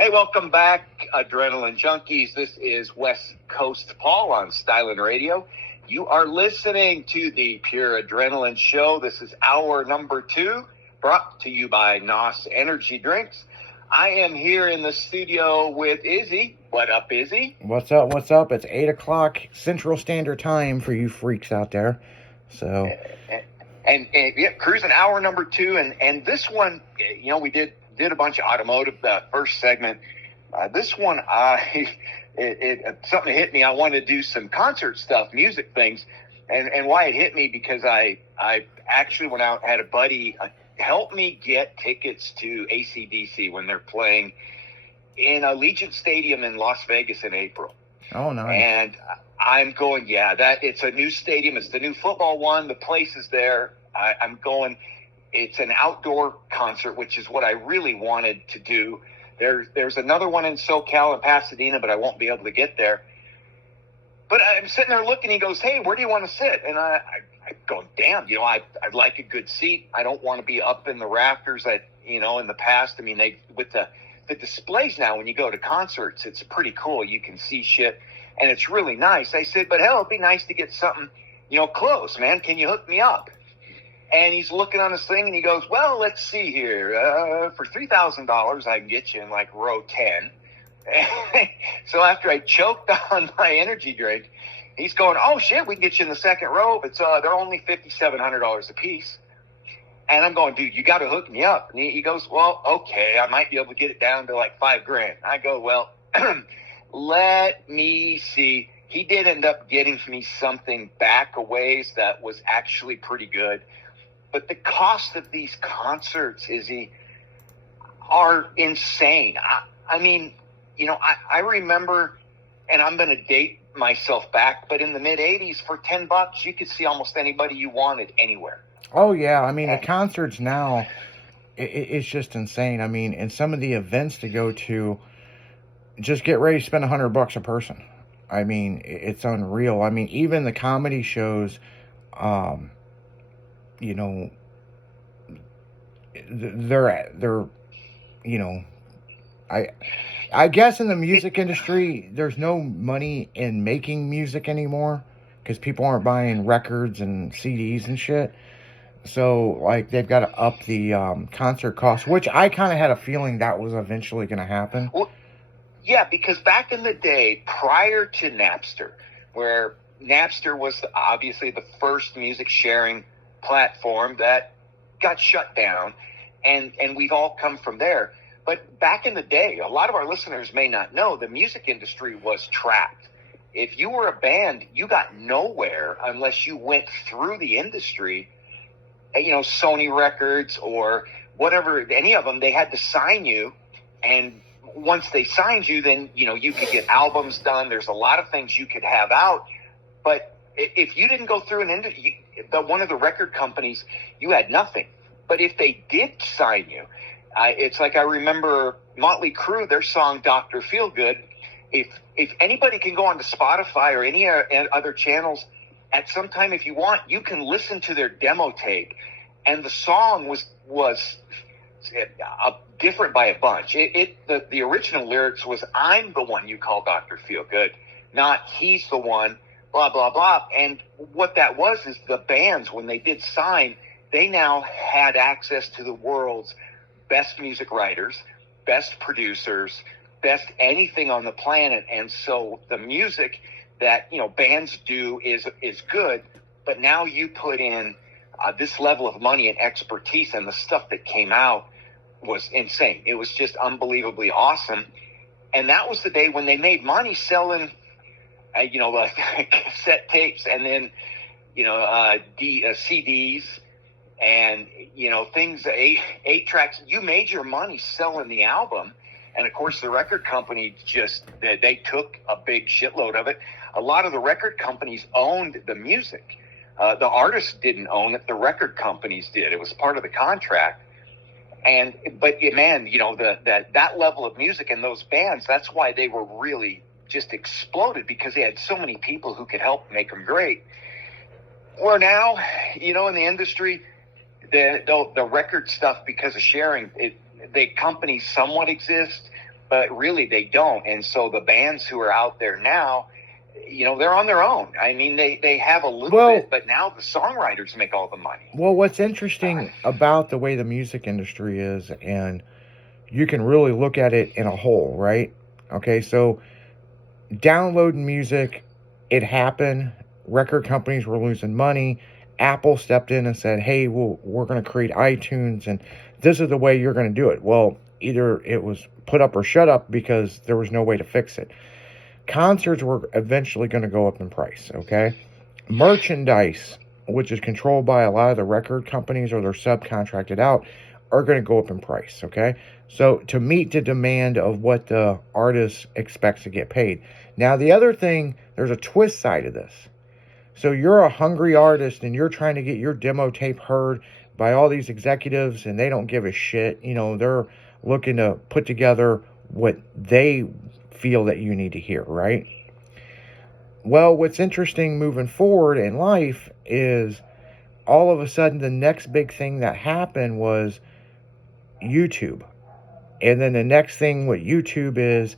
Hey, welcome back, Adrenaline Junkies. This is West Coast Paul on Styling Radio. You are listening to the Pure Adrenaline Show. This is hour number 2, brought to you by NOS Energy Drinks. I am here in the studio with Izzy. What up, Izzy? What's up? What's up? It's 8 o'clock Central Standard Time for you freaks out there. So, and yeah, cruising hour number 2, and this one, you know, we did a bunch of automotive first segment. This one, something hit me. I wanted to do some concert stuff, music things, and why it hit me because I actually went out and had a buddy help me get tickets to AC/DC when they're playing in Allegiant Stadium in Las Vegas in April. Oh, nice. And I'm going, it's a new stadium. It's the new football one. The place is there. I'm going. It's an outdoor concert, which is what I really wanted to do. There's another one in SoCal in Pasadena, but I won't be able to get there. But I'm sitting there looking. He goes, "Hey, where do you want to sit?" And I go, "Damn, you know, I'd like a good seat. I don't want to be up in the rafters that, you know, in the past. I mean, with the displays now, when you go to concerts, it's pretty cool. You can see shit, and it's really nice." I said, "But hell, it'd be nice to get something, you know, close, man. Can you hook me up?" And he's looking on his thing, and he goes, "Well, let's see here. For $3,000, I can get you in, like, row 10. So after I choked on my energy drink, he's going, "Oh, shit, we can get you in the second row. But they're only $5,700 a piece." And I'm going, "Dude, you got to hook me up." And he goes, "Well, okay, I might be able to get it down to, like, $5,000. I go, "Well, let me see." He did end up getting me something back a ways that was actually pretty good. But the cost of these concerts, Izzy, are insane. I mean, you know, I remember, and I'm going to date myself back, but in the mid-'80s, for $10, you could see almost anybody you wanted anywhere. Oh, yeah. I mean, the concerts now, it's just insane. I mean, and some of the events to go to, just get ready to spend $100 a person. I mean, it's unreal. I mean, even the comedy shows, you know, they're, you know, I guess in the music industry, there's no money in making music anymore because people aren't buying records and CDs and shit. So, like, they've got to up the concert cost, which I kind of had a feeling that was eventually going to happen. Well, yeah, because back in the day, prior to Napster, where Napster was obviously the first music sharing platform that got shut down, and we've all come from there. But back in the day, a lot of our listeners may not know, the music industry was trapped. If you were a band, you got nowhere unless you went through the industry. You know, Sony Records or whatever, any of them, they had to sign you. And once they signed you, then, you know, you could get albums done. There's a lot of things you could have out. But if you didn't go through one of the record companies, you had nothing. But if they did sign you, it's like I remember Motley Crue, their song Dr. Feelgood. If anybody can go onto Spotify or any other channels at some time, if you want, you can listen to their demo tape. And the song was different by a bunch. The original lyrics was, "I'm the one you call Dr. Feelgood," not "he's the one," blah, blah, blah. And what that was is the bands, when they did sign, they now had access to the world's best music writers, best producers, best anything on the planet. And so the music that, you know, bands do is good, but now you put in this level of money and expertise, and the stuff that came out was insane. It was just unbelievably awesome. And that was the day when they made money selling, you know, cassette tapes, and then, you know, CDs, and, you know, things, eight tracks. You made your money selling the album. And of course, the record company they took a big shitload of it. A lot of the record companies owned the music. The artists didn't own it. The record companies did. It was part of the contract. But man, you know, that level of music and those bands, that's why they were really just exploded, because they had so many people who could help make them great. Or now, you know, in the industry, the record stuff, because of sharing, the companies somewhat exist, but really they don't. And so the bands who are out there now, they're on their own. I mean, they have a little bit, but now the songwriters make all the money. Well, what's interesting about the way the music industry is, and you can really look at it in a whole, right? Okay, so downloading music, it happened. Record companies were losing money. Apple stepped in and said, hey, we're going to create iTunes, and this is the way you're going to do it. Well, either it was put up or shut up because there was no way to fix it. Concerts were eventually going to go up in price, okay? Merchandise, which is controlled by a lot of the record companies or they're subcontracted out, are going to go up in price, okay? So to meet the demand of what the artist expects to get paid. Now, the other thing, there's a twist side of this. So you're a hungry artist and you're trying to get your demo tape heard by all these executives and they don't give a shit. They're looking to put together what they feel that you need to hear, right? Well, what's interesting moving forward in life is all of a sudden the next big thing that happened was YouTube. And then the next thing what YouTube is,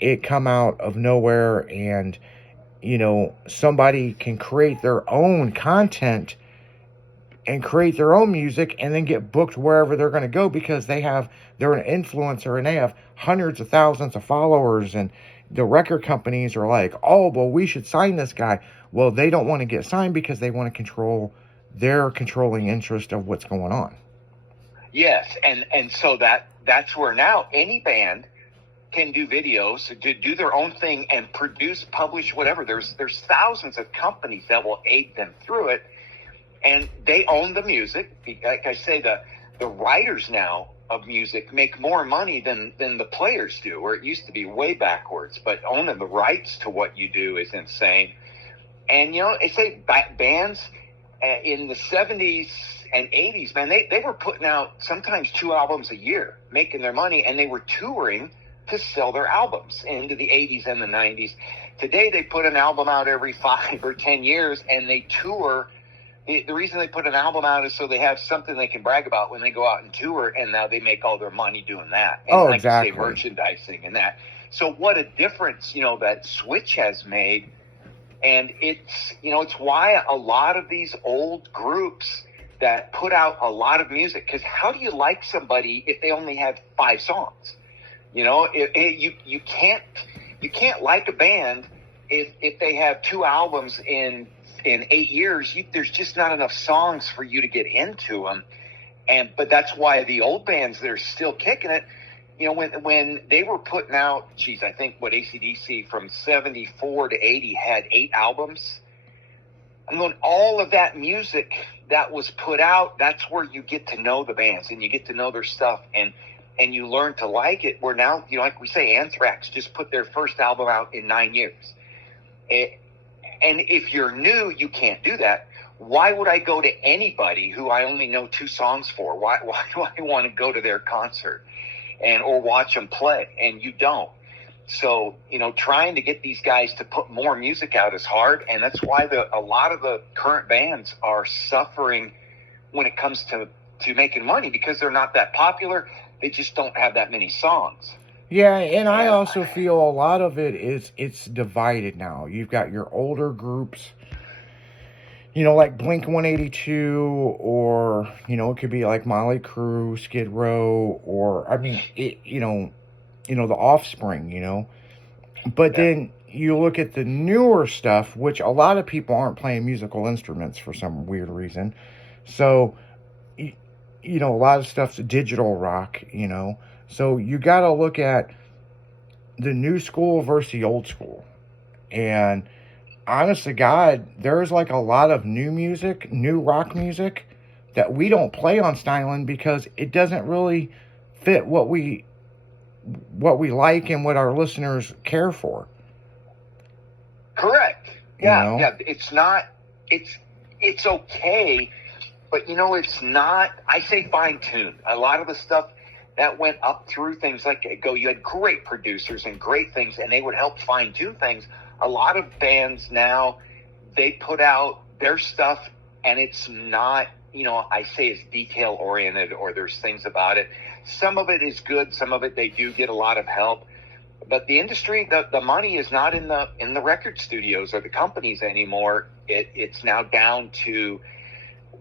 it come out of nowhere and somebody can create their own content and create their own music and then get booked wherever they're going to go because they're an influencer and they have hundreds of thousands of followers, and the record companies are like, oh, well, we should sign this guy. Well, they don't want to get signed because they want to control their controlling interest of what's going on. Yes, and so that's where now any band can do videos, do their own thing and produce, publish, whatever. There's thousands of companies that will aid them through it, and they own the music. Like I say, the writers now of music make more money than the players do, where it used to be way backwards. But owning the rights to what you do is insane. And they say bands in the 70s and 80s, man, they were putting out sometimes 2 albums a year, making their money, and they were touring to sell their albums into the 80s and the 90s. Today, they put an album out every 5 or 10 years, and they tour. The reason they put an album out is so they have something they can brag about when they go out and tour, and now they make all their money doing that. And like exactly. You say, merchandising and that. So what a difference, that Switch has made. And it's why a lot of these old groups that put out a lot of music, because how do you like somebody if they only have 5 songs? You can't like a band if they have 2 albums in 8 years. There's just not enough songs for you to get into them. But that's why the old bands that are still kicking it, when they were putting out, I think AC/DC from 74 to 80 had 8 albums. I'm going, all of that music that was put out, that's where you get to know the bands and you get to know their stuff and you learn to like it. Where now, like we say, Anthrax just put their first album out in 9 years. And if you're new, you can't do that. Why would I go to anybody who I only know 2 songs for? Why do I want to go to their concert or watch them play? And you don't. So, trying to get these guys to put more music out is hard. And that's why a lot of the current bands are suffering when it comes to making money, because they're not that popular. They just don't have that many songs. Yeah, and I also feel a lot of it it's divided now. You've got your older groups, like Blink-182, or, it could be like Motley Crue, Skid Row, or, the Offspring, But then you look at the newer stuff, which a lot of people aren't playing musical instruments for some weird reason. So, a lot of stuff's digital rock, So you got to look at the new school versus the old school. And honest to God, there's like a lot of new rock music that we don't play on Styling because it doesn't really fit what we like and what our listeners care for. Correct. Yeah. Yeah. It's not, it's okay. But it's not, I say fine tune. A lot of the stuff that went up through things like you had great producers and great things, and they would help fine tune things. A lot of bands now, they put out their stuff and it's not, I say it's detail oriented, or there's things about it. some of it is good. Some of it they do get a lot of help. But the industry, the money is not in the record studios or the companies anymore. It's now down to,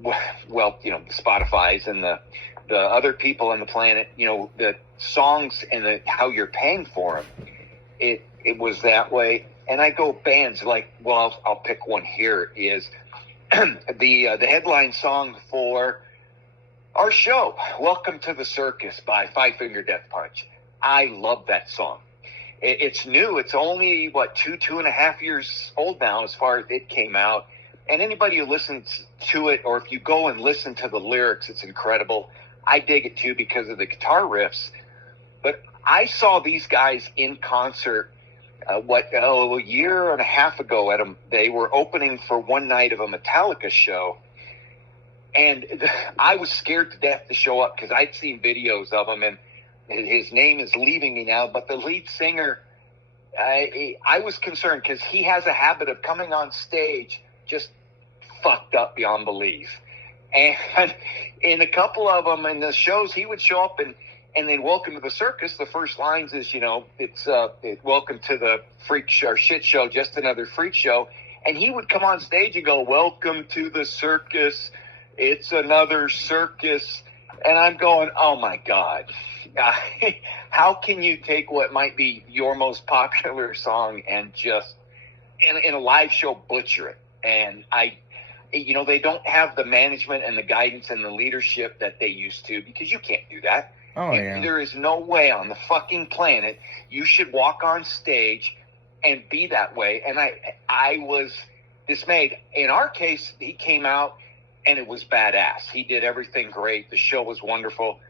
well, the Spotify's and the other people on the planet. The songs and how you're paying for them. It was that way. And I go bands like, well, I'll pick one here, is the headline song for our show, Welcome to the Circus by Five Finger Death Punch. I love that song. It's new. It's only, 2.5 years old now as far as it came out. And anybody who listens to it, or if you go and listen to the lyrics, it's incredible. I dig it too because of the guitar riffs. But I saw these guys in concert, a year and a half ago they were opening for one night of a Metallica show. And I was scared to death to show up because I'd seen videos of him, and his name is leaving me now. But the lead singer, I was concerned because he has a habit of coming on stage just fucked up beyond belief. And in a couple of them in the shows, he would show up and then Welcome to the Circus. The first lines is, it's welcome to the freak show, or shit show, just another freak show. And he would come on stage and go, welcome to the circus. It's another circus. And I'm going, oh my God. How can you take what might be your most popular song and just in a live show butcher it? And they don't have the management and the guidance and the leadership that they used to, because you can't do that. Oh, yeah. There is no way on the fucking planet you should walk on stage and be that way. And I was dismayed. In our case, he came out and it was badass. He did everything great. The show was wonderful.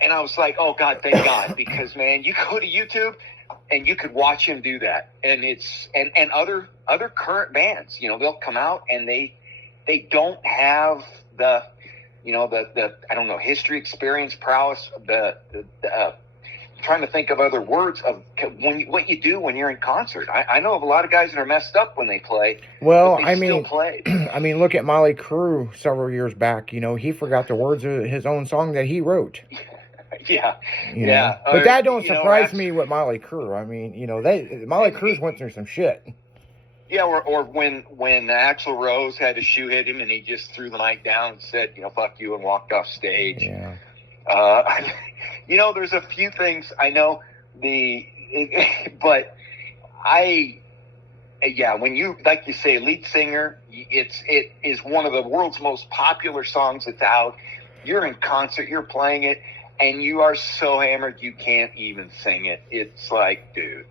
And I was like, oh God, thank God. Because man, you go to YouTube and you could watch him do that. And and other current bands, they'll come out and they don't have the I don't know, history, experience, prowess, trying to think of other words of what you do when you're in concert. I know of a lot of guys that are messed up when they play. Well, but they still play. I mean, look at Molly Crew several years back. He forgot the words of his own song that he wrote. Yeah. But that don't surprise me with Molly Crew. I mean, Molly Crew's went through some shit. Yeah, or when Axl Rose had a shoe hit him and he just threw the mic down and said, fuck you, and walked off stage. Yeah. There's a few things I know but when you, like you say, lead singer, it is one of the world's most popular songs that's out. You're in concert, you're playing it, and you are so hammered you can't even sing it. It's like, dude.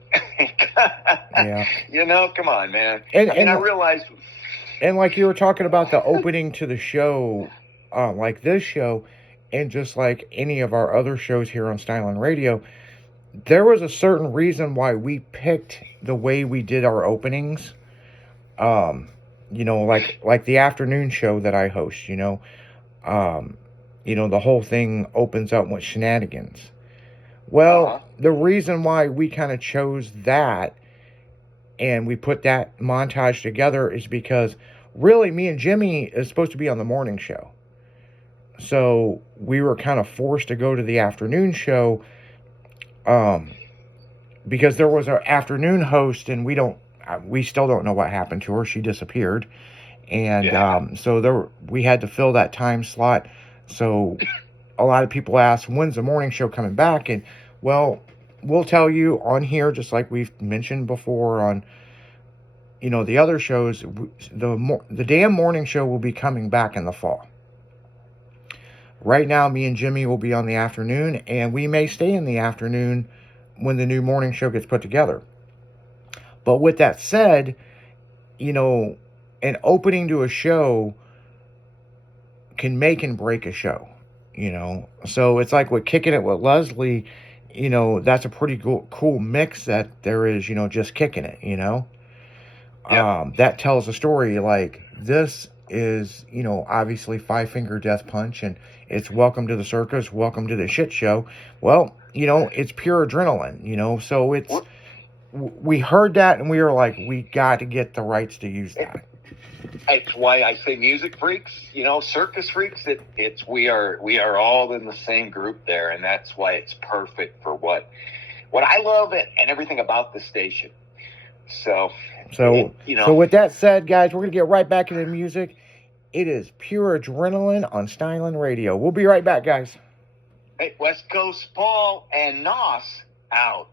Yeah. Come on, man. And I realized. And like you were talking about the opening to the show, like this show, and just like any of our other shows here on Styling Radio, there was a certain reason why we picked the way we did our openings. Like the afternoon show that I host, the whole thing opens up with shenanigans. Well, the reason why we kind of chose that and we put that montage together is because really me and Jimmy is supposed to be on the morning show. So we were kind of forced to go to the afternoon show because there was an afternoon host and we still don't know what happened to her. She disappeared. And so we had to fill that time slot. So a lot of people ask, when's the morning show coming back? And well, we'll tell you on here, just like we've mentioned before on, the other shows, the damn morning show will be coming back in the fall. Right now, me and Jimmy will be on the afternoon, and we may stay in the afternoon when the new morning show gets put together. But with that said, an opening to a show can make and break a show, So it's like with Kicking It with Leslie, that's a pretty cool mix that there is, just kicking it, Yep. That tells a story like this is, obviously Five Finger Death Punch, and it's Welcome to the Circus, Welcome to the Shit Show. Well, it's pure adrenaline, so it's, we heard that and we were like, we got to get the rights to use that. It's why I say music freaks, circus freaks. We are all in the same group there, and that's why it's perfect for what I love and everything about the station. So with that said, guys, we're gonna get right back into the music. It is Pure Adrenaline on Steinland Radio. We'll be right back, guys. Hey, West Coast Paul and Nos out.